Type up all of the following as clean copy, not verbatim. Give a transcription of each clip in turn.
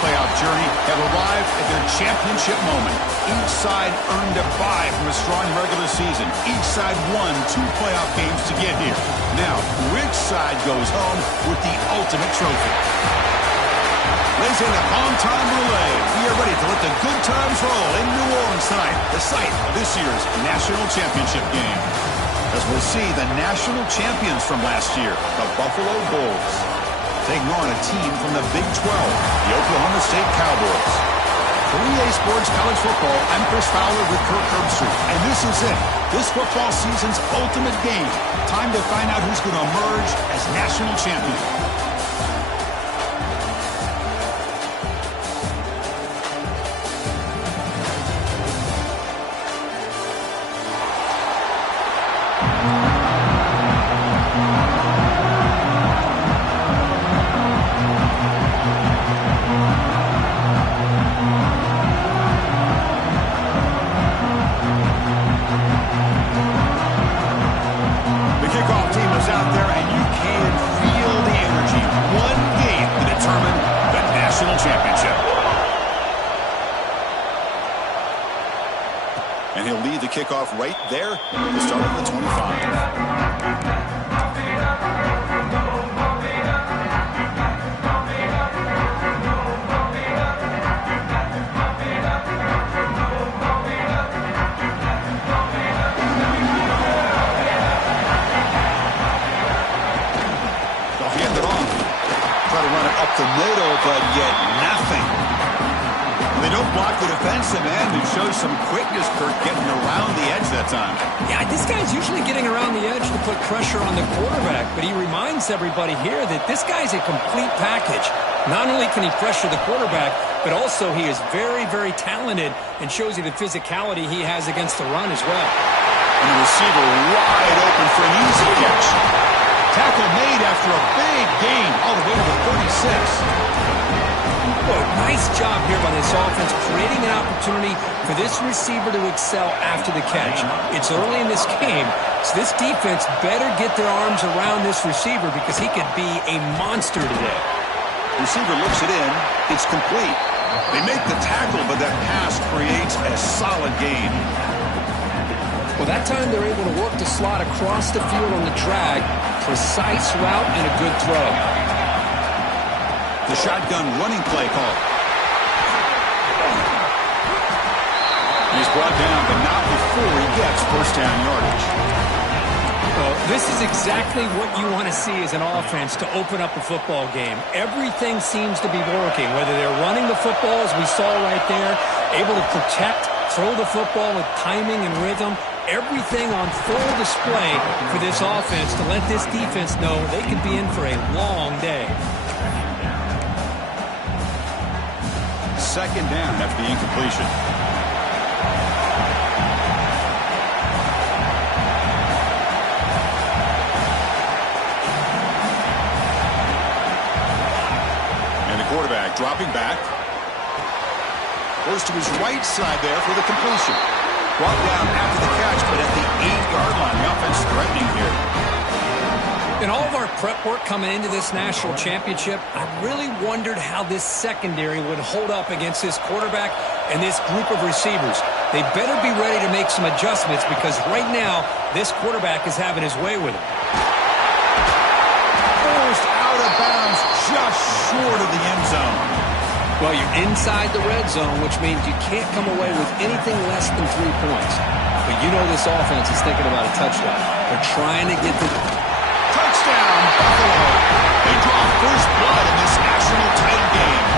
playoff journey have arrived at their championship moment. Each side earned a bye from a strong regular season. Each side won 2 playoff games to get here. Now, which side goes home with the ultimate trophy? Ladies and gentlemen, time relay. We are ready to let the good times roll in New Orleans tonight, the site of this year's national championship game. As we'll see the national champions from last year, the Buffalo Bulls, taking on a team from the Big 12, the Oklahoma State Cowboys. For EA Sports College Football, I'm Chris Fowler with Kirk Herbstreit, and this is it. This football season's ultimate game. Time to find out who's going to emerge as national champion. And he'll lead the kickoff right there at the start of the 25. They'll hand it off. Try to run it up the middle, but yet nothing. They don't block the defensive end and show some quickness, Kirk, getting around the edge that time. Yeah, this guy's usually getting around the edge to put pressure on the quarterback, but he reminds everybody here that this guy's a complete package. Not only can he pressure the quarterback, but also he is very, very talented and shows you the physicality he has against the run as well. And the receiver wide open for an easy catch. Tackle made after a big gain all the way to the 36. Well, nice job here by this offense, creating an opportunity for this receiver to excel after the catch. It's early in this game, so this defense better get their arms around this receiver because he could be a monster today. Receiver looks it in. It's complete. They make the tackle, but that pass creates a solid gain. Well, that time they're able to work the slot across the field on the drag. Precise route and a good throw. The shotgun running play call. He's brought down, but not before he gets first down yardage. Well, this is exactly what you want to see as an offense to open up a football game. Everything seems to be working, whether they're running the football, as we saw right there, able to protect, throw the football with timing and rhythm. Everything on full display for this offense to let this defense know they could be in for a long day. Second down after the incompletion. And the quarterback dropping back. Goes to his right side there for the completion. Brought down after the catch, but at the 8-yard line. The offense threatening here. In all of our prep work coming into this national championship, I really wondered how this secondary would hold up against this quarterback and this group of receivers. They better be ready to make some adjustments because right now, this quarterback is having his way with him. Forced out of bounds just short of the end zone. Well, you're inside the red zone, which means you can't come away with anything less than 3 points. But you know this offense is thinking about a touchdown. They're trying to get the... Touchdown, Buffalo. They draw first blood in this national title game.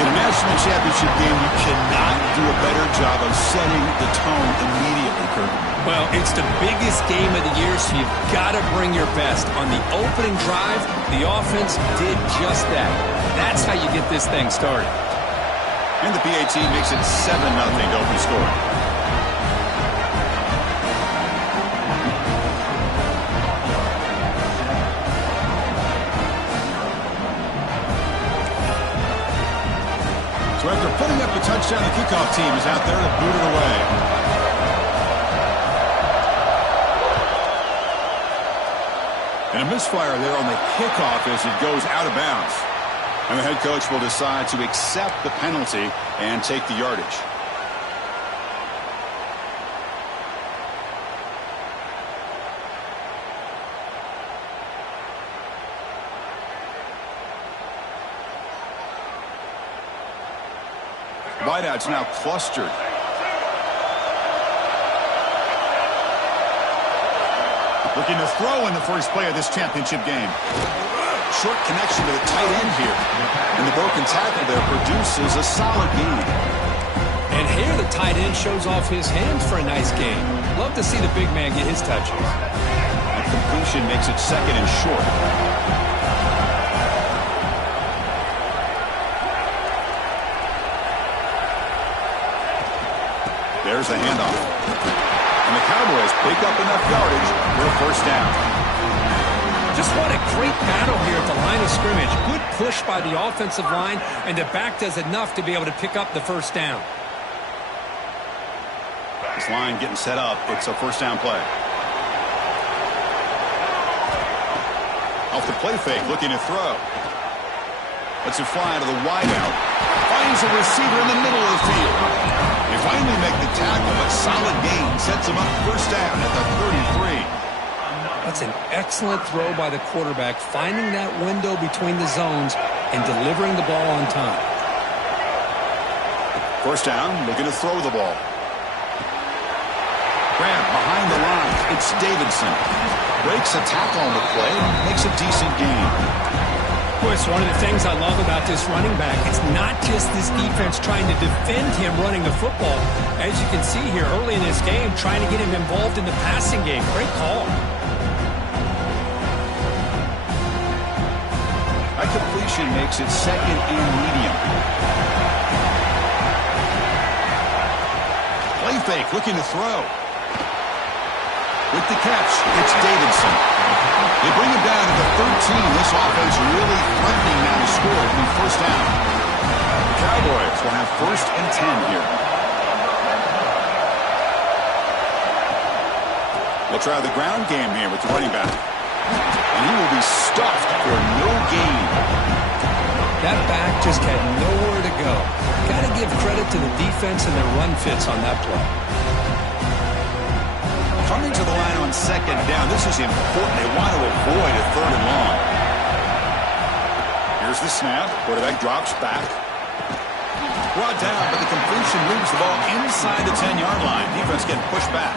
In a national championship game, you cannot do a better job of setting the tone immediately, Kirk. Well, it's the biggest game of the year, so you've got to bring your best. On the opening drive, the offense did just that. That's how you get this thing started. And the PAT makes it 7-0 to open score. So after putting up a touchdown, the kickoff team is out there to boot it away. And a misfire there on the kickoff as it goes out of bounds. And the head coach will decide to accept the penalty and take the yardage. Wideouts now clustered. Looking to throw in the first play of this championship game. Short connection to the tight end here. And the broken tackle there produces a solid gain. And here the tight end shows off his hands for a nice gain. Love to see the big man get his touches. That completion makes it second and short. There's the handoff. And the Cowboys pick up enough yardage for a first down. Just what a great battle here at the line of scrimmage. Good push by the offensive line, and the back does enough to be able to pick up the first down. This line getting set up. It's a first down play. Off the play fake, looking to throw. Lets it fly to the wideout. Finds a receiver in the middle of the field. They finally make the tackle, but solid gain sets them up first down at the 33. That's an excellent throw by the quarterback, finding that window between the zones and delivering the ball on time. First down, looking to throw the ball. Grab behind the line. It's Davidson. Breaks a tackle on the play, makes a decent gain. Chris, one of the things I love about this running back, it's not just this defense trying to defend him running the football. As you can see here early in this game, trying to get him involved in the passing game. Great call. That completion makes it second and medium. Play fake, looking to throw. With the catch, it's Davidson. They bring him down at the 13. This offense really threatening now to score from first down. The Cowboys will have first and 10 here. We'll try the ground game here with the running back. And he will be stuffed for no gain. That back just had nowhere to go. Got to give credit to the defense and their run fits on that play. Coming to the line on second down. This is important. They want to avoid a third and long. Here's the snap. Quarterback drops back. Brought down, but the completion moves the ball inside the 10-yard line. Defense getting pushed back.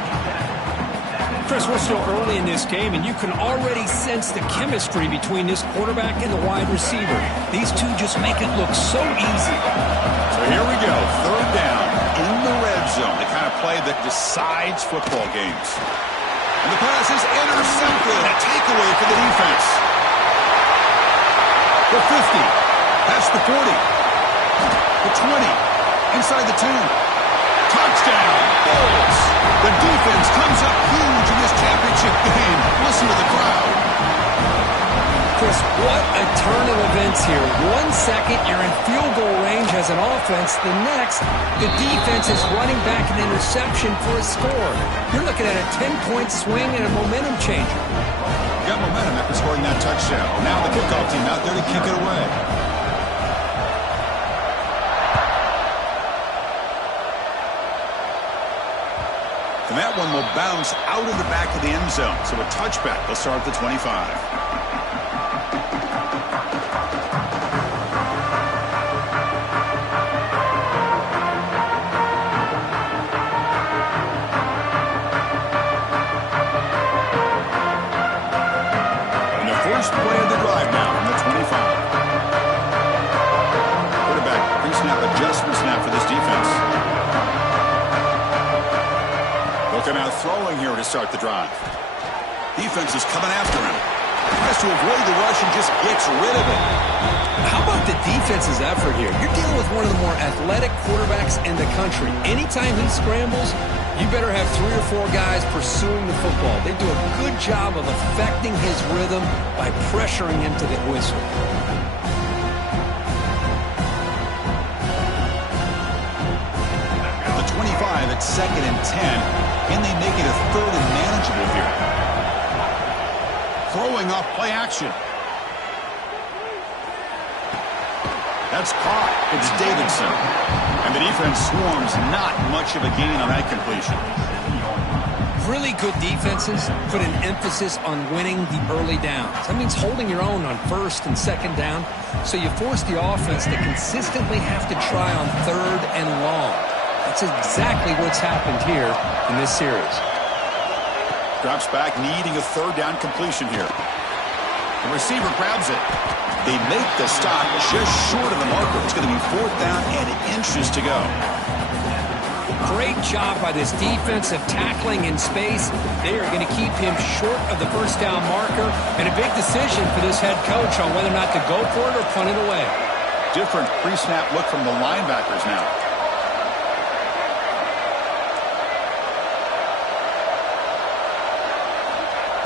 Chris, we're still early in this game, and you can already sense the chemistry between this quarterback and the wide receiver. These two just make it look so easy. So here we go. Third down in the red zone. The kind of play that decides football games. And the pass is intercepted. A takeaway for the defense. The 50. Past the 40. The 20. Inside the 10. Touchdown. Bulls. The defense comes up huge in this championship game. Listen to the crowd. Chris, what a turn of events here. 1 second, you're in field goal range as an offense. The next, the defense is running back an interception for a score. You're looking at a 10-point swing and a momentum changer. You got momentum after scoring that touchdown. Now the kickoff team out there to kick it away. And that one will bounce out of the back of the end zone. So a touchback. They'll start at the 25. First play of the drive now from the 25. Quarterback pre-snap adjustment snap for this defense. Looking out throwing here to start the drive. Defense is coming after him. Tries to avoid the rush and just gets rid of it. How about the defense's effort here? You're dealing with one of the more athletic quarterbacks in the country. Anytime he scrambles, you better have 3 or 4 guys pursuing the football. They do a good job of affecting his rhythm by pressuring him to the whistle. At the 25, it's second and 10. Can they make it a third and manageable here? Throwing off play action. it's caught. It's Davidson. And the defense swarms not much of a gain on that completion. Really good defenses put an emphasis on winning the early downs. That means holding your own on first and second down, so you force the offense to consistently have to try on third and long. That's exactly what's happened here in this series. Drops back, needing a third down completion here. The receiver grabs it. They make the stop just short of the marker. It's going to be fourth down and inches to go. Great job by this defensive tackling in space. They are going to keep him short of the first down marker, and a big decision for this head coach on whether or not to go for it or punt it away. Different pre-snap look from the linebackers now.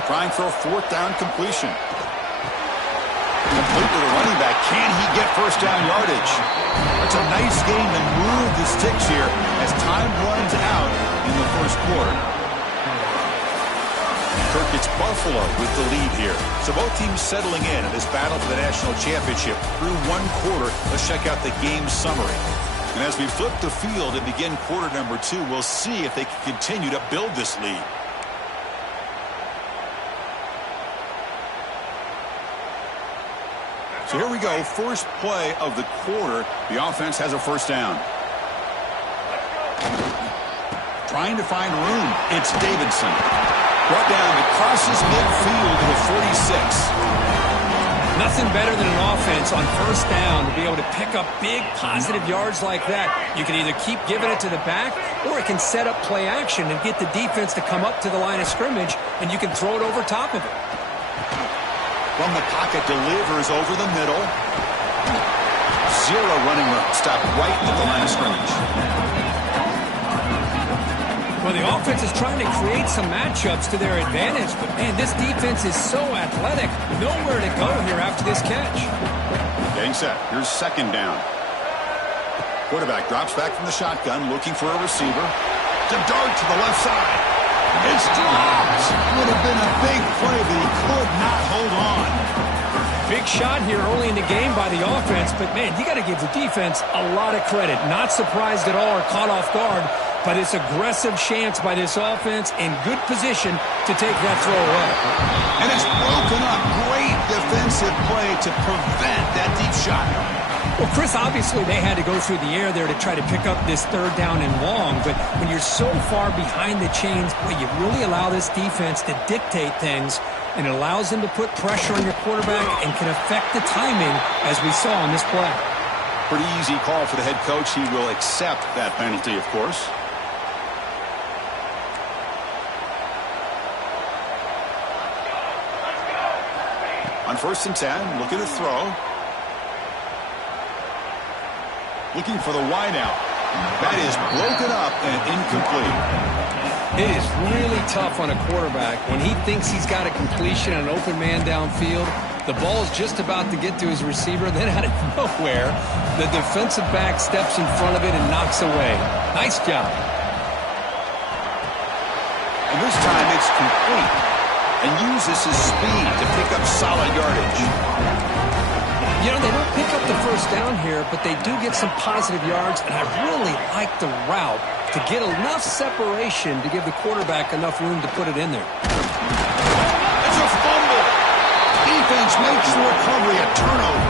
Trying for a fourth down completion. Complete to the running back. Can he get first down yardage? That's a nice game to move the sticks here as time runs out in the first quarter. Kirk gets Buffalo with the lead here. So both teams settling in this battle for the national championship through one quarter. Let's check out the game summary. And as we flip the field and begin quarter number 2, we'll see if they can continue to build this lead. So here we go, first play of the quarter. The offense has a first down. Trying to find room. It's Davidson. Brought down, it crosses midfield to the 46. Nothing better than an offense on first down to be able to pick up big positive yards like that. You can either keep giving it to the back, or it can set up play action and get the defense to come up to the line of scrimmage, and you can throw it over top of it. From the pocket, delivers over the middle. Zero running room. Stop right at the line of scrimmage. Well, the offense is trying to create some matchups to their advantage, but, man, this defense is so athletic. Nowhere to go here after this catch. Getting set. Here's second down. Quarterback drops back from the shotgun, looking for a receiver. To dart to the left side. It's dropped. Would have been a big play, but he could not hold on. Big shot here early in the game by the offense, but, man, you got to give the defense a lot of credit. Not surprised at all or caught off guard, but it's aggressive chance by this offense in good position to take that throw away. And it's broken up. Great defensive play to prevent that deep shot. Well, Chris, obviously they had to go through the air there to try to pick up this third down and long, but when you're so far behind the chains, well, you really allow this defense to dictate things, and it allows them to put pressure on your quarterback and can affect the timing, as we saw on this play. Pretty easy call for the head coach. He will accept that penalty, of course. On 1st and 10, looking to throw. Looking for the wideout. That is broken up and incomplete. It is really tough on a quarterback when he thinks he's got a completion and an open man downfield. The ball is just about to get to his receiver. Then out of nowhere, the defensive back steps in front of it and knocks away. Nice job. And this time it's complete and uses his speed to pick up solid yardage. You know, they don't pick up the first down here, but they do get some positive yards, and I really like the route to get enough separation to give the quarterback enough room to put it in there. It's a fumble. Defense makes the recovery a turnover.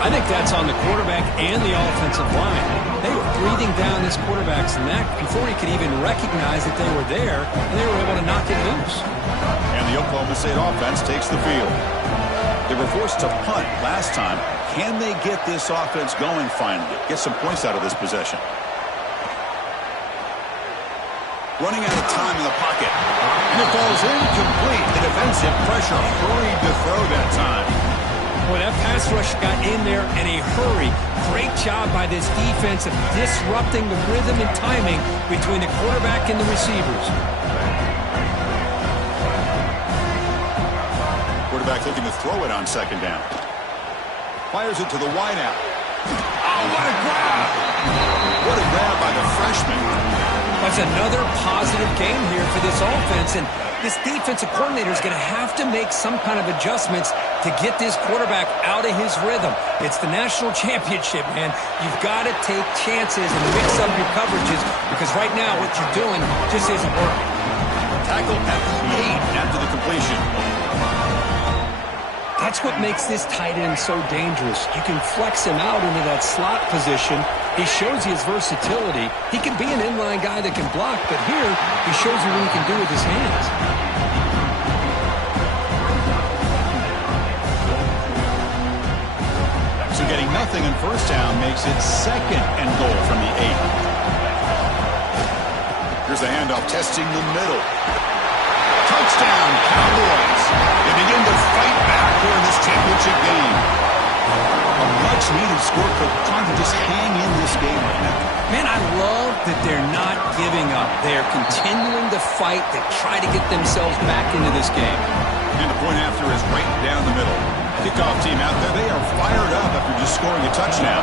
I think that's on the quarterback and the offensive line. They were breathing down this quarterback's neck before he could even recognize that they were there, and they were able to knock it loose. And the Oklahoma State offense takes the field. They were forced to punt last time. Can they get this offense going finally? Get some points out of this possession. Running out of time in the pocket. And it falls incomplete. The defensive pressure hurried to throw that time. Boy, that pass rush got in there in a hurry. Great job by this defense of disrupting the rhythm and timing between the quarterback and the receivers. Quarterback looking to throw it on second down. Fires it to the wideout. Oh, what a grab! What a grab by the freshman. That's another positive game here for this offense, and this defensive coordinator is going to have to make some kind of adjustments to get this quarterback out of his rhythm. It's the national championship, man. You've got to take chances and mix up your coverages because right now what you're doing just isn't working. Tackle at the 8 after the completion. That's what makes this tight end so dangerous. You can flex him out into that slot position. He shows you his versatility. He can be an inline guy that can block, but here he shows you what he can do with his hands. So getting nothing on first down makes it 2nd and goal from the 8. Here's the handoff, testing the middle. Touchdown, Cowboys. They begin to fight back during this championship game. A much-needed score for trying to just hang in this game right now. Man, I love that they're not giving up. They're continuing to fight to try to get themselves back into this game. And the point after is right down the middle. Kickoff team out there, they are fired up after just scoring a touchdown.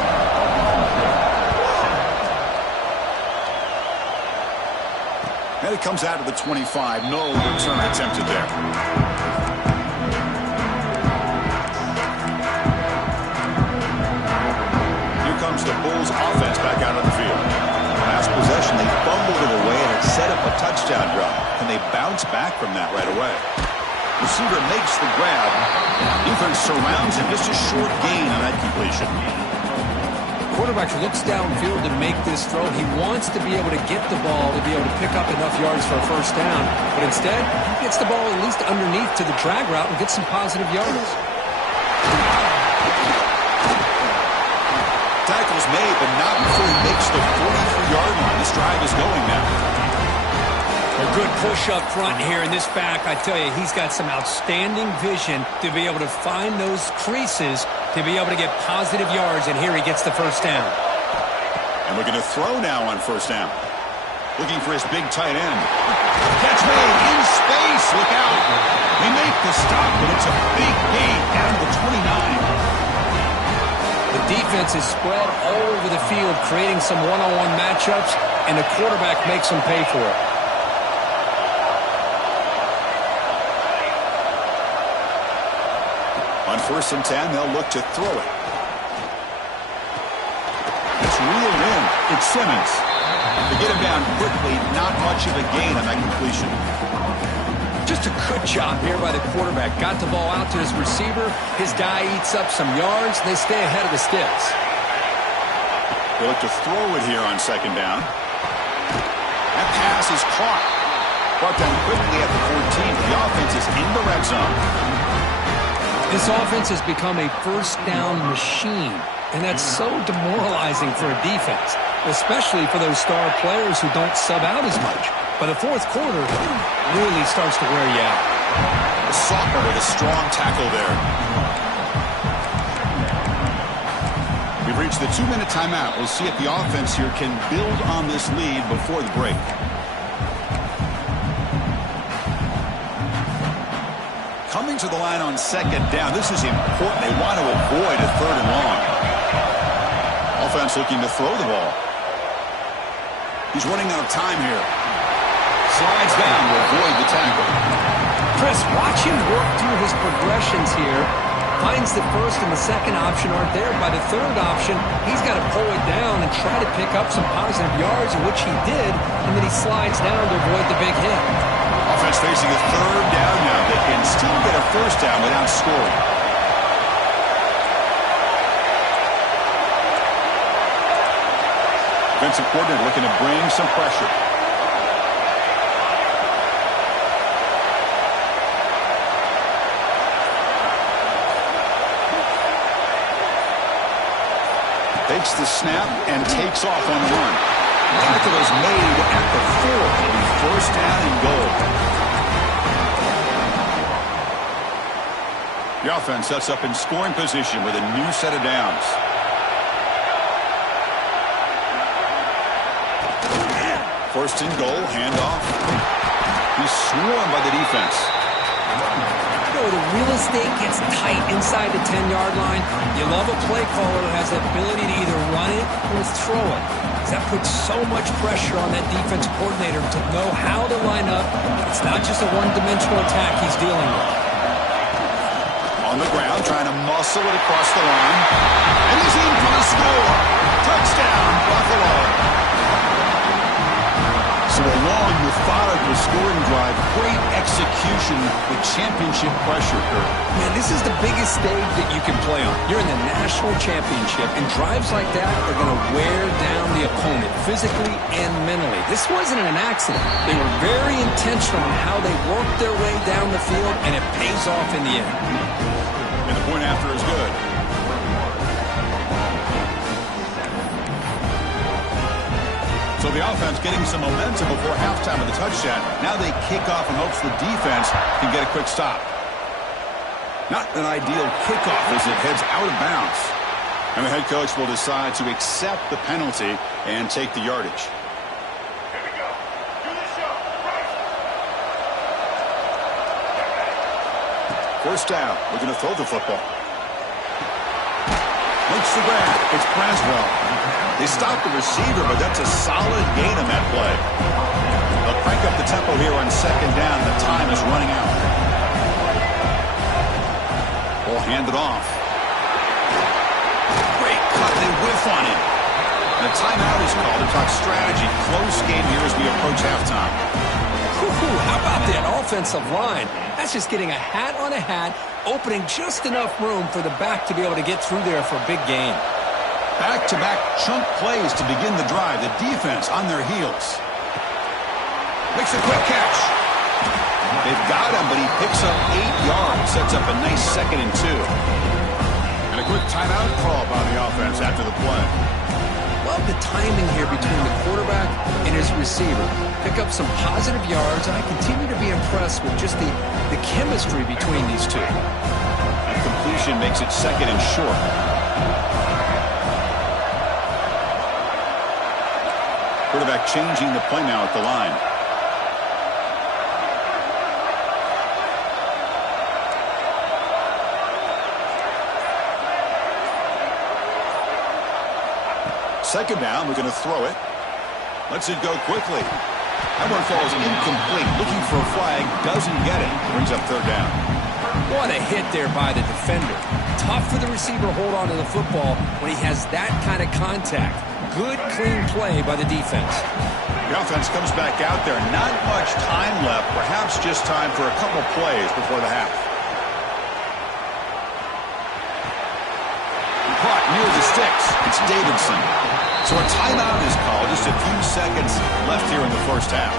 And it comes out of the 25. No return attempted there. Here comes the Bulls offense back out on the field. Last possession, they fumbled it away and it set up a touchdown drive. And they bounce back from that right away. Receiver makes the grab. Defense surrounds him. Just a short gain on that completion. Quarterback looks downfield to make this throw. He wants to be able to get the ball to be able to pick up enough yards for a first down. But instead, he gets the ball at least underneath to the drag route and gets some positive yards. Tackle's made, but not before he makes the 43-yard line. This drive is going now. A good push up front here in this back. I tell you, he's got some outstanding vision to be able to find those creases to be able to get positive yards, and here he gets the first down. And we're going to throw now on first down. Looking for his big tight end. Catch made in space. Look out. They make the stop, but it's a big gain down to the 29. The defense is spread all over the field, creating some one-on-one matchups, and the quarterback makes them pay for it. On 1st and 10, they'll look to throw it. It's reeled in. It's Simmons. To get him down quickly, not much of a gain on that completion. Just a good job here by the quarterback. Got the ball out to his receiver. His guy eats up some yards. They stay ahead of the sticks. They look to throw it here on 2nd down. That pass is caught. Brought down quickly at the 14. The offense is in the red zone. This offense has become a first down machine, and that's so demoralizing for a defense, especially for those star players who don't sub out as much. But the fourth quarter really starts to wear you out. The soccer with a strong tackle there. We've reached the 2-minute timeout. We'll see if the offense here can build on this lead before the break. Coming to the line on 2nd down. This is important. They want to avoid a 3rd and long. Offense looking to throw the ball. He's running out of time here. Slides down to avoid the tackle. Chris, watch him work through his progressions here. Finds the 1st and the 2nd option aren't there. By the 3rd option, he's got to pull it down and try to pick up some positive yards, which he did, and then he slides down to avoid the big hit. Offense facing a 3rd down now. They can still get a first down without scoring. Defensive coordinator looking to bring some pressure. Takes the snap and takes off on the run. Tackle is made at the 4. It'll be first down and goal. The offense sets up in scoring position with a new set of downs. First and goal, handoff. He's swarmed by the defense. You know, the real estate gets tight inside the 10-yard line. You love a play caller that has the ability to either run it or throw it. That puts so much pressure on that defense coordinator to know how to line up. It's not just a one-dimensional attack he's dealing with. On the ground, trying to muscle it across the line. And he's in for the score. Touchdown, Buffalo. So a long, methodical scoring drive. Great execution with championship pressure. Man, this is the biggest stage that you can play on. You're in the national championship, and drives like that are going to wear down the opponent physically and mentally. This wasn't an accident. They were very intentional in how they worked their way down the field, and it pays off in the end. And the point after is good. So the offense getting some momentum before halftime of the touchdown. Now they kick off in hopes the defense can get a quick stop. Not an ideal kickoff as it heads out of bounds. And the head coach will decide to accept the penalty and take the yardage. Here we go. Do the show. Right. First down. We're going to throw the football. Makes the grab. It's Braswell. They stop the receiver, but that's a solid gain on that play. They'll crank up the tempo here on second down. The time is running out. Ball handed off. Great cut. They whiff on him. And a timeout is called to talk strategy. Close game here as we approach halftime. How about that offensive line? That's just getting a hat on a hat, opening just enough room for the back to be able to get through there for a big gain. Back-to-back chunk plays to begin the drive. The defense on their heels. Makes a quick catch. They've got him, but he picks up 8 yards. Sets up a nice 2nd and 2. And a quick timeout call by the offense after the play. Love the timing here between the quarterback and his receiver. Pick up some positive yards, and I continue to be impressed with just the chemistry between these two. And completion makes it 2nd and short. Quarterback changing the play now at the line. Second down, we're going to throw it. Lets it go quickly. That one falls incomplete. Looking for a flag, doesn't get it. Brings up 3rd down. What a hit there by the defender. Tough for the receiver to hold on to the football when he has that kind of contact. Good, clean play by the defense. The offense comes back out there. Not much time left. Perhaps just time for a couple plays before the half. Caught near the sticks. It's Davidson. So a timeout is called. Just a few seconds left here in the first half.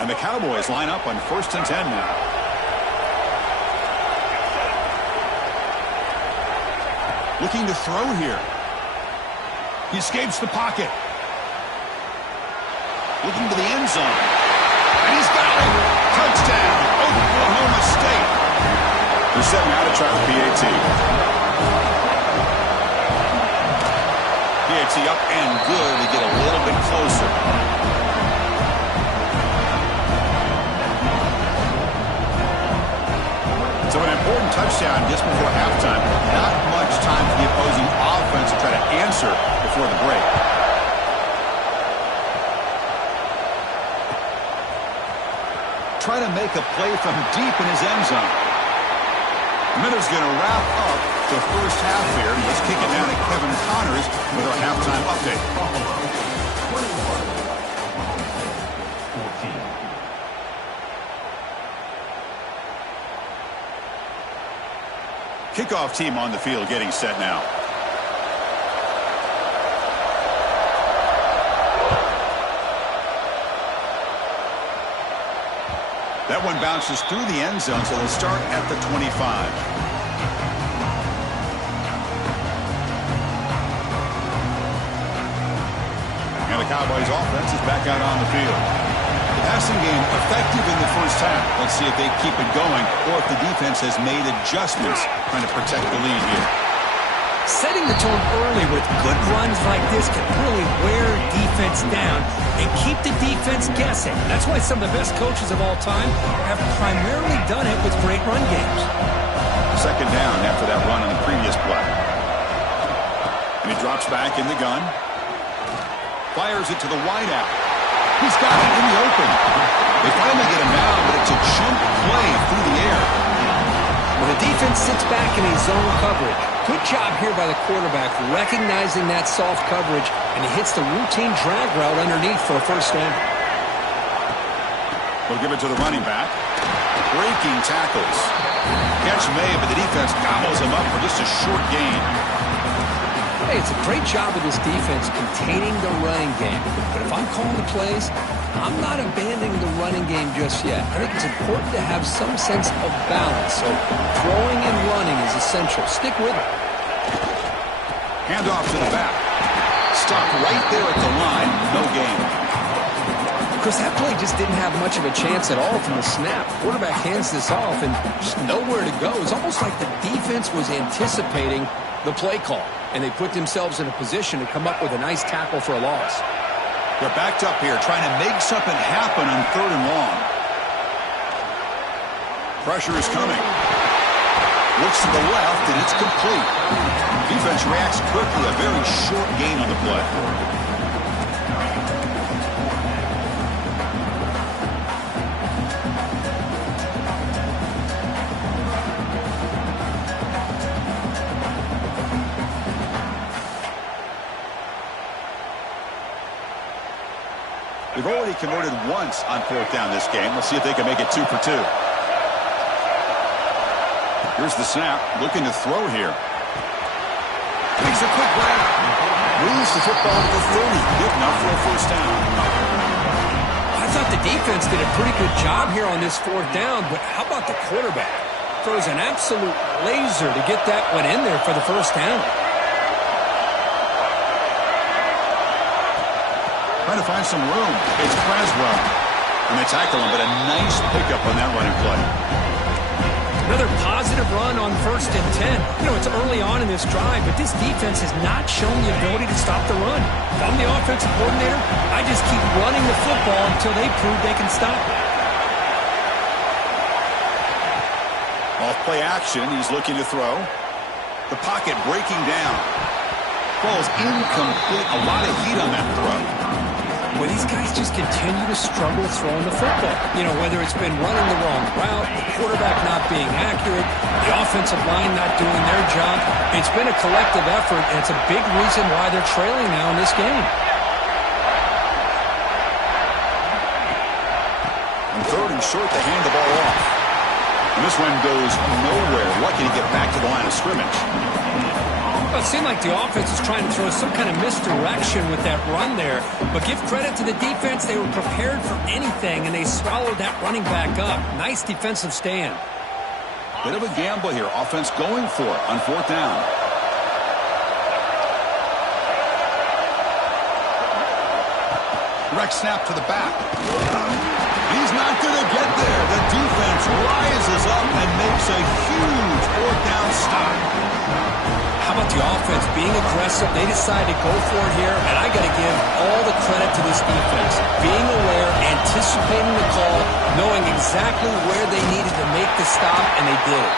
And the Cowboys line up on 1st and 10 now. Looking to throw here. He escapes the pocket. Looking to the end zone. And he's got it. Touchdown. Oklahoma State. They're setting out to try the PAT. PAT up and good. They get a little bit closer. So an important touchdown just before halftime. Not much time for the opposing offense to try to answer before the break. Try to make a play from deep in his end zone. Miller's going to wrap up the first half here. Let's kick it down to Kevin Connors with our halftime update. Kickoff team on the field getting set now. That one bounces through the end zone, so they'll start at the 25. And the Cowboys offense is back out on the field. The passing game effective in the first half. Let's see if they keep it going or if the defense has made adjustments trying to protect the lead here. Setting the tone early with good runs like this can really wear defense down and keep the defense guessing. That's why some of the best coaches of all time have primarily done it with great run games. Second down after that run on the previous play. And he drops back in the gun. Fires it to the wideout. He's got it in the open. They finally get him down, but it's a chunk play through the air. When the defense sits back in a zone coverage, good job here by the quarterback recognizing that soft coverage, and he hits the routine drag route underneath for a first down. We'll give it to the running back. Breaking tackles. Catch made, but the defense gobbles him up for just a short gain. Hey, it's a great job of this defense containing the running game. But if I'm calling the plays, I'm not abandoning the running game just yet. I think it's important to have some sense of balance. So throwing and running is essential. Stick with it. Handoff to the back. Stopped right there at the line. No gain. Chris, that play just didn't have much of a chance at all from the snap. Quarterback hands this off and just nowhere to go. It's almost like the defense was anticipating the play call, and they put themselves in a position to come up with a nice tackle for a loss. They're backed up here trying to make something happen on 3rd and long. Pressure is coming. Looks to the left, and it's complete. Defense reacts quickly. A very short gain on the play. They've already converted once on 4th down this game. Let's see if they can make it 2 for 2. Here's the snap. Looking to throw here. Makes a quick grab. Moves the football to the 30. Good enough for a first down. I thought the defense did a pretty good job here on this 4th down, but how about the quarterback? Throws an absolute laser to get that one in there for the first down. Trying to find some room. It's Creswell. And they tackle him, but a nice pickup on that running play. Another positive run on 1st and 10. You know, it's early on in this drive, but this defense has not shown the ability to stop the run. If I'm the offensive coordinator, I just keep running the football until they prove they can stop it. Off play action, he's looking to throw. The pocket breaking down. Ball's incomplete. A lot of heat on that throw. Well, these guys just continue to struggle throwing the football. You know, whether it's been running the wrong route, the quarterback not being accurate, the offensive line not doing their job. It's been a collective effort, and it's a big reason why they're trailing now in this game. On 3rd and short, they hand the ball off. And this one goes nowhere. Lucky to get back to the line of scrimmage. Well, it seemed like the offense was trying to throw some kind of misdirection with that run there. But give credit to the defense. They were prepared for anything, and they swallowed that running back up. Nice defensive stand. Bit of a gamble here. Offense going for it on 4th down. Direct snap to the back. He's not going to get there. The defense rises up and makes a huge 4th down stop. How about the offense being aggressive? They decided to go for it here, and I got to give all the credit to this defense. Being aware, anticipating the call, knowing exactly where they needed to make the stop, and they did it.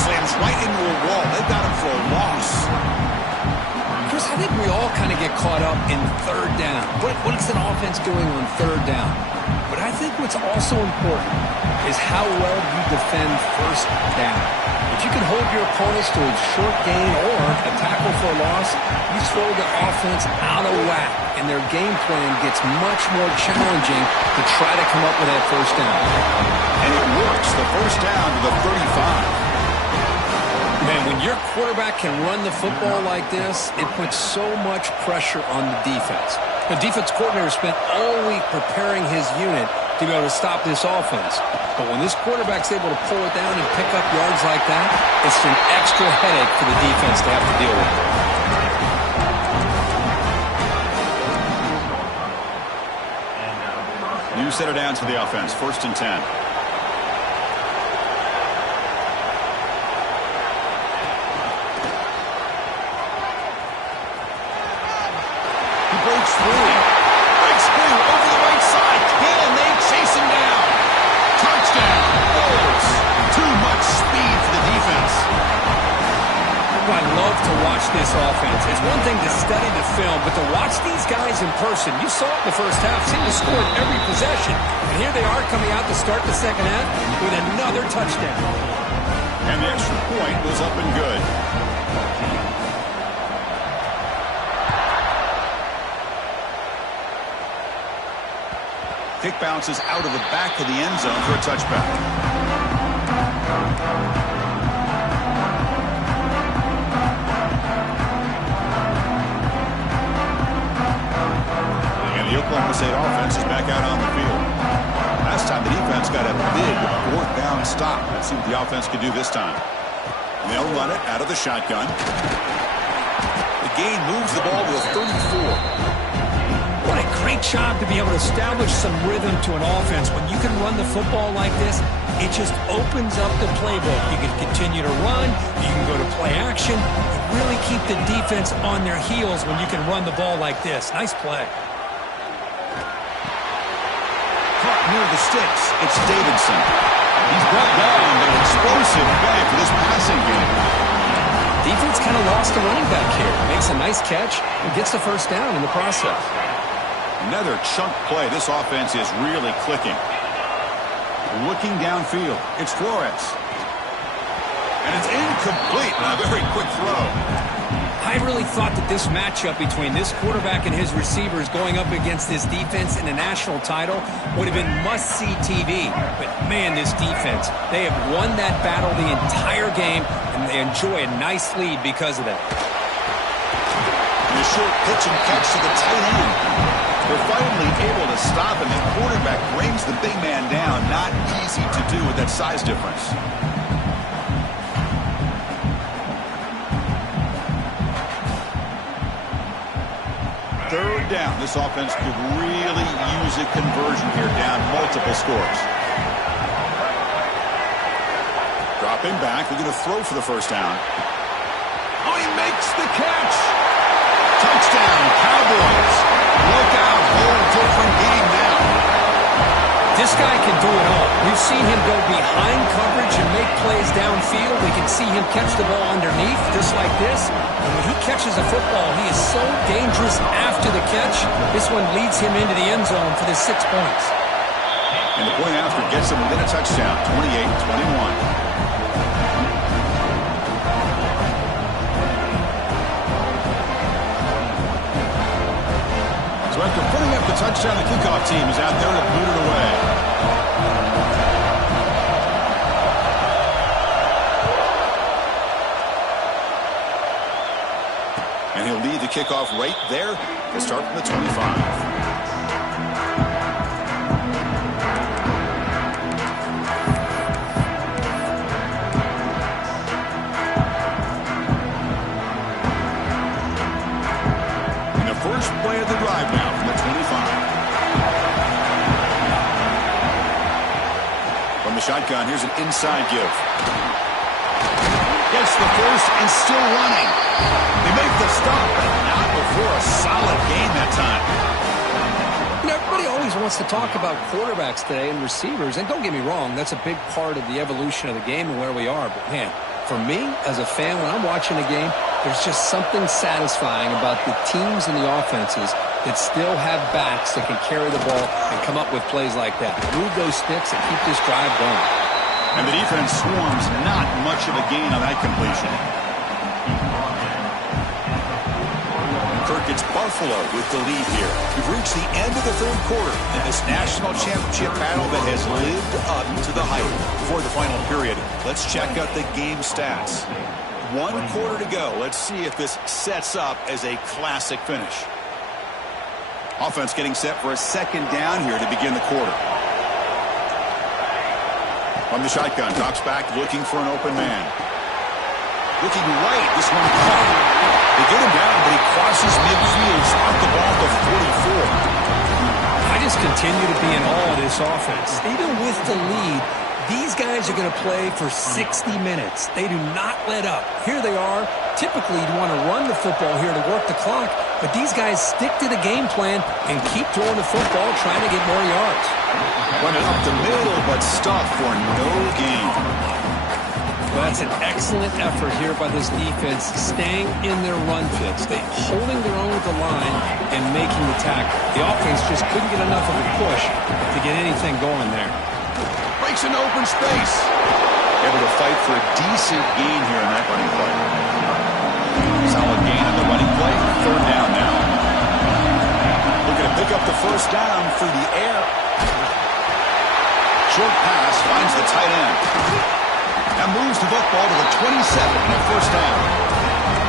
Slams right into a wall. They got him for a loss. Chris, I think we all kind of get caught up in 3rd down. What is an offense doing on 3rd down? But I think what's also important is how well you defend 1st down. If you can hold your opponents to a short gain or a tackle for a loss, you throw the offense out of whack, and their game plan gets much more challenging to try to come up with that 1st down. And it works. The 1st down to the 35. Man, when your quarterback can run the football like this, it puts so much pressure on the defense. The defense coordinator spent all week preparing his unit to be able to stop this offense. But when this quarterback's able to pull it down and pick up yards like that, it's an extra headache for the defense to have to deal with. New set of downs for the offense. 1st and 10. to watch this offense. It's one thing to study the film, but to watch these guys in person, you saw it in the first half, seemed to score every possession. And here they are coming out to start the second half with another touchdown. And the extra point was up and good. Kick bounces out of the back of the end zone for a touchback. And the Oklahoma State offense is back out on the field. Last time the defense got a big fourth down stop. Let's see what the offense can do this time. And they'll run it out of the shotgun. The gain moves the ball to a 34. What a great job to be able to establish some rhythm to an offense. When you can run the football like this, it just opens up the playbook. You can continue to run. You can go to play action. And really keep the defense on their heels when you can run the ball like this. Nice play. Caught near the sticks. It's Davidson. He's brought down, but an explosive play for this passing game. Defense kind of lost the running back here. Makes a nice catch and gets the first down in the process. Another chunk play. This offense is really clicking. Looking downfield. It's Flores. And it's incomplete on a very quick throw. I really thought that this matchup between this quarterback and his receivers going up against this defense in a national title would have been must-see TV. But, man, this defense, they have won that battle the entire game, and they enjoy a nice lead because of that. And a short pitch and catch to the tight end. They're finally able to stop, and the quarterback brings the big man down. Not easy to do with that size difference. Third down. This offense could really use a conversion here, down multiple scores. Dropping back. They're going to throw for the first down. Oh, he makes the catch. Touchdown, Cowboys. Look out, whole different game now. This guy can do it all. We've seen him go behind coverage and make plays downfield. We can see him catch the ball underneath, just like this. And when he catches a football, he is so dangerous after the catch. This one leads him into the end zone for the 6 points. And the point after gets him within a touchdown, 28-21. So after putting up the touchdown, the kickoff team is out there to boot it away. And he'll lead the kickoff right there to start from the 25. First play of the drive now from the 25. From the shotgun, here's an inside give. Gets the first and still running. They make the stop, but not before a solid gain that time. You know, everybody always wants to talk about quarterbacks today and receivers, and don't get me wrong, that's a big part of the evolution of the game and where we are. But, man, for me, as a fan, when I'm watching a game, there's just something satisfying about the teams and the offenses that still have backs that can carry the ball and come up with plays like that. Move those sticks and keep this drive going. And the defense swarms not much of a gain on that completion. Kirk, it's Buffalo with the lead here. We've reached the end of the third quarter in this national championship battle that has lived up to the hype. Before the final period, let's check out the game stats. 1 quarter to go. Let's see if this sets up as a classic finish. Offense getting set for a second down here to begin the quarter. From the shotgun, drops back looking for an open man. Looking right, this one caught. They get him down, but he crosses midfield, spot the ball to 44. I just continue to be in awe of this offense. Even with the lead, these guys are going to play for 60 minutes. They do not let up. Here they are. Typically, you'd want to run the football here to work the clock, but these guys stick to the game plan and keep throwing the football, trying to get more yards. Run it up the middle, but stuff for no gain. Well, That's an excellent effort here by this defense, staying in their run fits. They holding their own at the line and making the tackle. The offense just couldn't get enough of a push to get anything going there. Breaks into open space. Able to fight for a decent gain here in that running play. Solid gain on the running play. Third down now. Looking to pick up the first down through the air. Short pass finds the tight end. That moves the football to the 27 and a first down.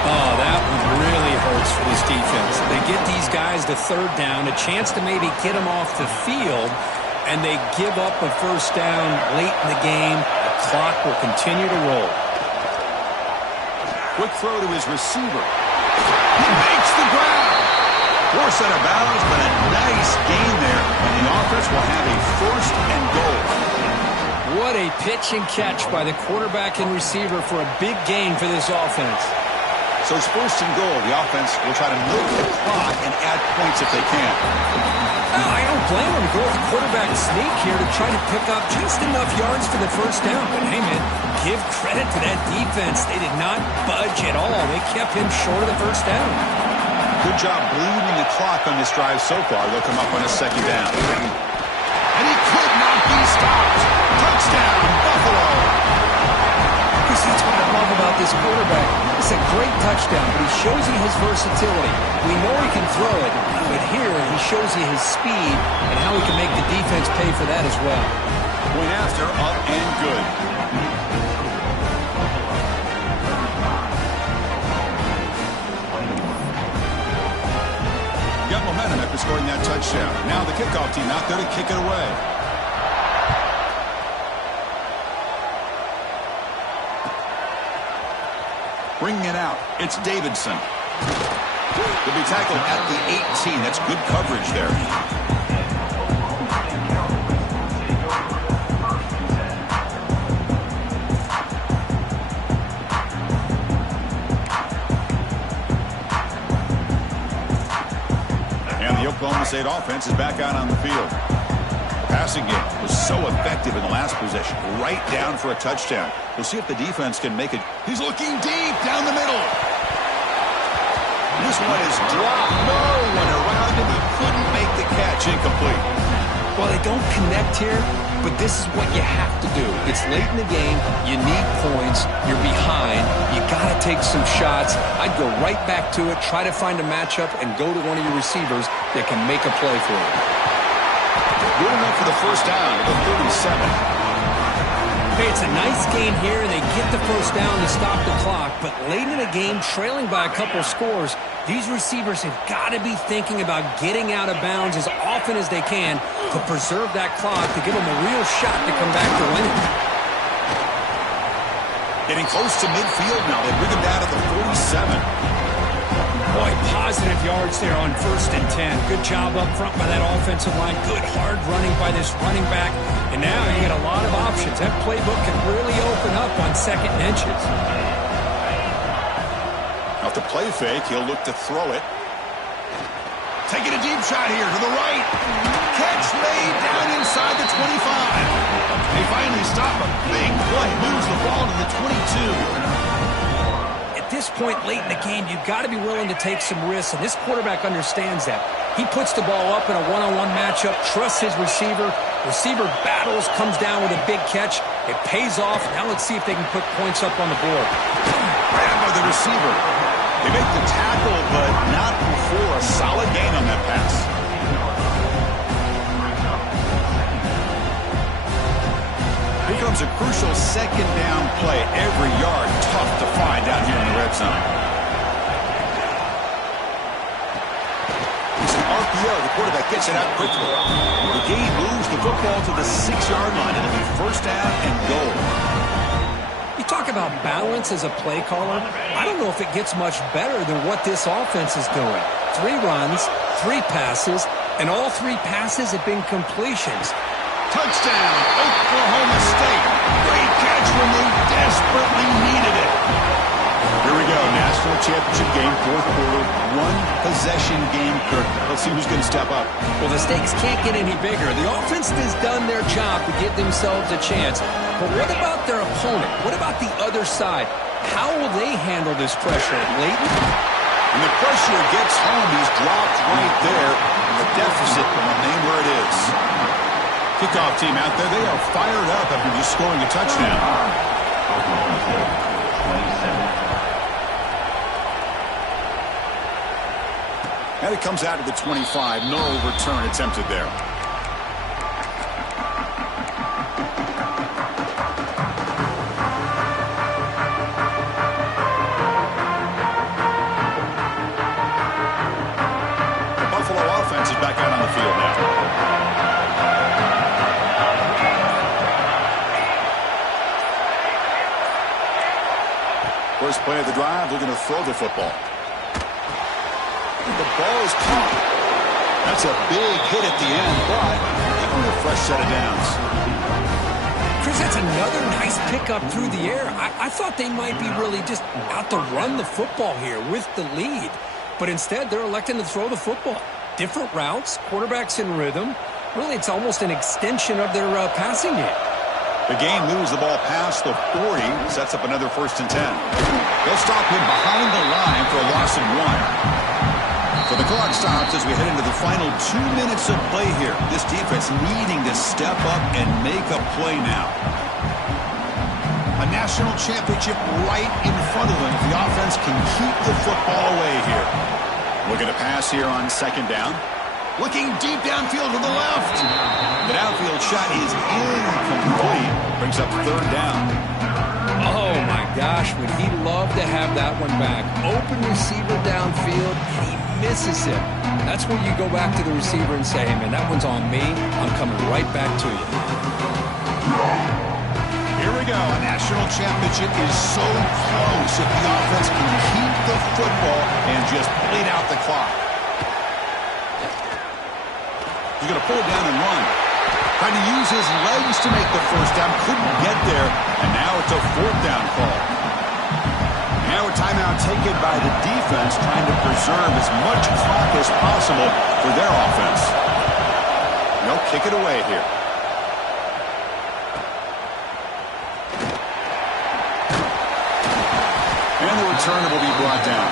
Oh, that one really hurts for this defense. They get these guys to third down, a chance to maybe get them off the field, and they give up a first down late in the game. The clock will continue to roll. Quick throw to his receiver. He makes the ground. Force out of bounds, but a nice gain there, and the offense will have a first and goal. What a pitch and catch by the quarterback and receiver for a big gain for this offense. So it's first and goal. The offense will try to milk the clock and add points if they can. I don't blame them to go with the quarterback sneak here to try to pick up just enough yards for the first down. But hey, man, give credit to that defense. They did not budge at all. They kept him short of the first down. Good job bleeding the clock on this drive so far. They'll come up on a second down. And he could not be stopped. Touchdown, Buffalo. That's what I love about this quarterback. It's a great touchdown, but he shows you his versatility. We know he can throw it, but here he shows you his speed and how he can make the defense pay for that as well. Point after, up and good. Got momentum after scoring that touchdown. Now the kickoff team out there to kick it away. Bringing it out, it's Davidson. He'll be tackled at the 18. That's good coverage there. And the Oklahoma State offense is back out on the field. Passing game was so effective in the last possession, right down for a touchdown. We'll see if the defense can make it. He's looking deep down the middle. This one is dropped. No one around him. He couldn't make the catch. Incomplete. Well, they don't connect here, but this is what you have to do. It's late in the game. You need points. You're behind. You got to take some shots. I'd go right back to it, try to find a matchup, and go to one of your receivers that can make a play for you. Good enough for the first down at the 37. Hey, it's a nice gain here, and they get the first down to stop the clock. But late in the game, trailing by a couple scores, these receivers have got to be thinking about getting out of bounds as often as they can to preserve that clock, to give them a real shot to come back to winning. Getting close to midfield now. They bring him down at the 47. Boy, positive yards there on 1st and 10. Good job up front by that offensive line. Good hard running by this running back. And now you get a lot of options. That playbook can really open up on 2nd and inches. Off the play fake, he'll look to throw it. Taking a deep shot here to the right. Catch made down inside the 25. They finally stop a big play. Moves the ball to the 22. At this point late in the game, you've got to be willing to take some risks, and this quarterback understands that. He puts the ball up in a one-on-one matchup, trusts his receiver. Receiver battles, comes down with a big catch. It pays off. Now let's see if they can put points up on the board. Grab by the receiver. They make the tackle, but not before a solid gain on that pass. Here comes a crucial 2nd down play. Every yard tough to find down here in the red zone. It's an RPO. The quarterback gets it out quickly. The gain moves the football to the 6-yard line. It'll be first down and goal. You talk about balance as a play caller. I don't know if it gets much better than what this offense is doing. 3 runs, 3 passes, and all 3 passes have been completions. Touchdown, Oklahoma State. Great catch when they desperately needed it. Here we go, national championship game, 4th quarter, 1-possession game. Let's see who's going to step up. Well, the stakes can't get any bigger. The offense has done their job to give themselves a chance. But what about their opponent? What about the other side? How will they handle this pressure? Leighton? And the pressure gets home. He's dropped right there. And the deficit will remain where it is. Kickoff team out there. They are fired up after just scoring a touchdown. And it comes out to the 25. No return attempted there. Back out on the field now. First play of the drive, they're going to throw the football. The ball is caught. That's a big hit at the end, but they're going to a fresh set of downs. Chris, that's another nice pickup through the air. I thought they might be really just out to run the football here with the lead. But instead, they're electing to throw the football. Different routes, quarterbacks in rhythm. Really, it's almost an extension of their passing game. The game moves the ball past the 40, sets up another 1st and 10. They'll stop him behind the line for a loss of 1. So the clock stops as we head into the final 2 minutes of play here. This defense needing to step up and make a play now. A national championship right in front of them if the offense can keep the football away here. Looking to pass here on 2nd down. Looking deep downfield to the left. The downfield shot is incomplete. Brings up 3rd down. Oh, my gosh. Would he love to have that one back. Open receiver downfield, and he misses it. That's where you go back to the receiver and say, hey, man, that one's on me. I'm coming right back to you. Here we go. A national championship is so close if the offense can keep the football and just bleed out the clock. He's going to pull it down and run. Trying to use his legs to make the 1st down. Couldn't get there. And now it's a 4th down call. Now a timeout taken by the defense trying to preserve as much clock as possible for their offense. They'll kick it away here. And the returner will be brought down.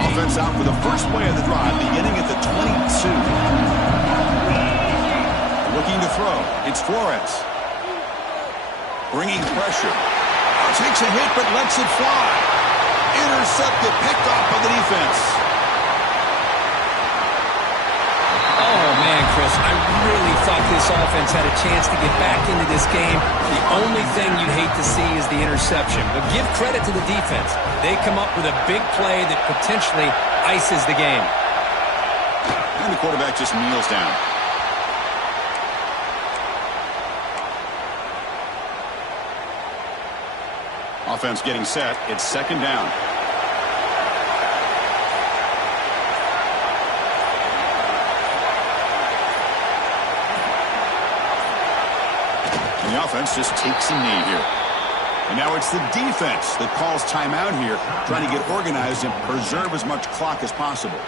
Offense out for the first play of the drive, beginning at the 22. Looking to throw. It's Flores. Bringing pressure. Takes a hit, but lets it fly. Intercepted, picked off by the defense. Oh, man, Chris, I really thought this offense had a chance to get back into this game. The only thing you'd hate to see is the interception. But give credit to the defense. They come up with a big play that potentially ices the game. And the quarterback just kneels down. Offense getting set. It's 2nd down. The offense just takes a knee here. And now it's the defense that calls timeout here, trying to get organized and preserve as much clock as possible.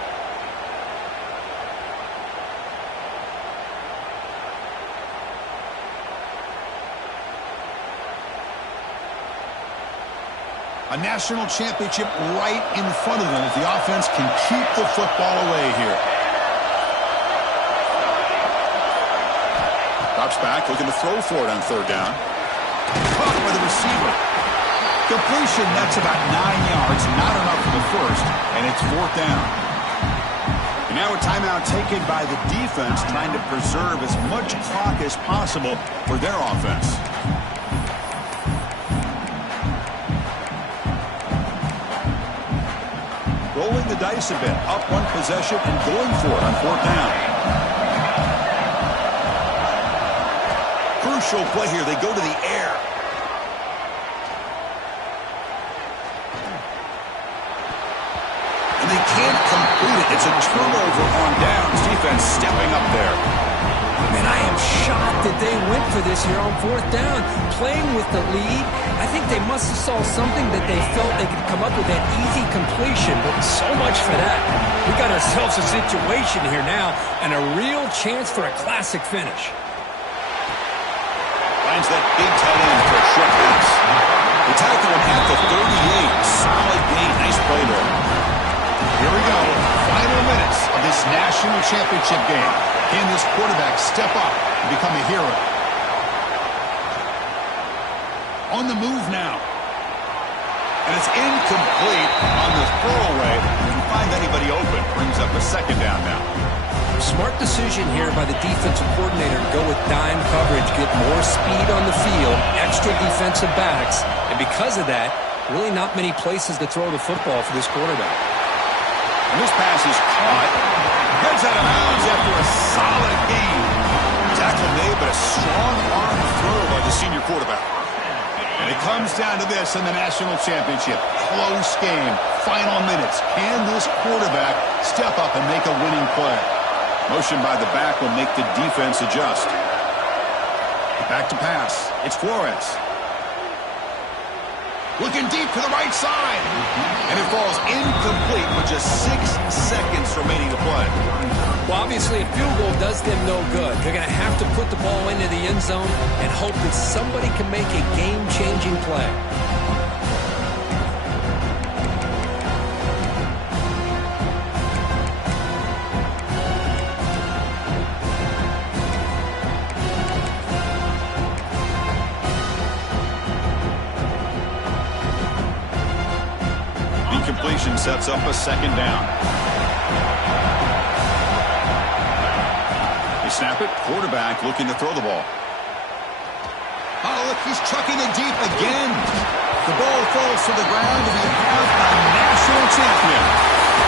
A national championship right in front of them if the offense can keep the football away here. Drops back, looking to throw for it on 3rd down. Caught by the receiver. Completion, that's about 9 yards, not enough for the 1st, and it's 4th down. And now a timeout taken by the defense, trying to preserve as much clock as possible for their offense. Rolling the dice a bit, up 1 possession and going for it on 4th down. Crucial play here. They go to the air. And they can't complete it. It's a turnover on downs. Defense stepping up there. Man, I am shocked that they went for this here on fourth down, playing with the lead. I think they must have saw something that they felt they could come up with that easy completion, but so much for that. We got ourselves a situation here now and a real chance for a classic finish. Finds that big tight end for a short pass. The tackle him at the 38. Solid gain. Nice play there. Here we go. Final minutes of this national championship game. Can this quarterback step up and become a hero? On the move now. And it's incomplete on the throwaway. Didn't find anybody open. Brings up a second down now. Smart decision here by the defensive coordinator to go with dime coverage, get more speed on the field, extra defensive backs, and because of that, really not many places to throw the football for this quarterback. And this pass is caught. Heads out of bounds after a solid gain. Tackle made, but a strong arm throw by the senior quarterback. And it comes down to this in the national championship. Close game. Final minutes. Can this quarterback step up and make a winning play? Motion by the back will make the defense adjust. Back to pass. It's Flores. Looking deep to the right side. And it falls incomplete with just 6 seconds remaining to play. Well, obviously, a field goal does them no good. They're going to have to put the ball into the end zone and hope that somebody can make a game-changing play. Incompletion sets up a second down. They snap it. Quarterback looking to throw the ball. Oh, look, he's trucking it deep again. The ball falls to the ground, and we have a national champion.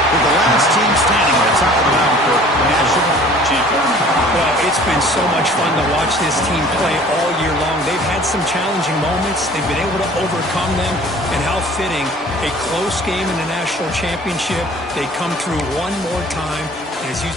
With the last team standing at the top of the mountain for national champion. Well, it's been so much fun to watch this team play all year long. They've had some challenging moments. They've been able to overcome them. And how fitting, a close game in the national championship. They come through one more time. And as you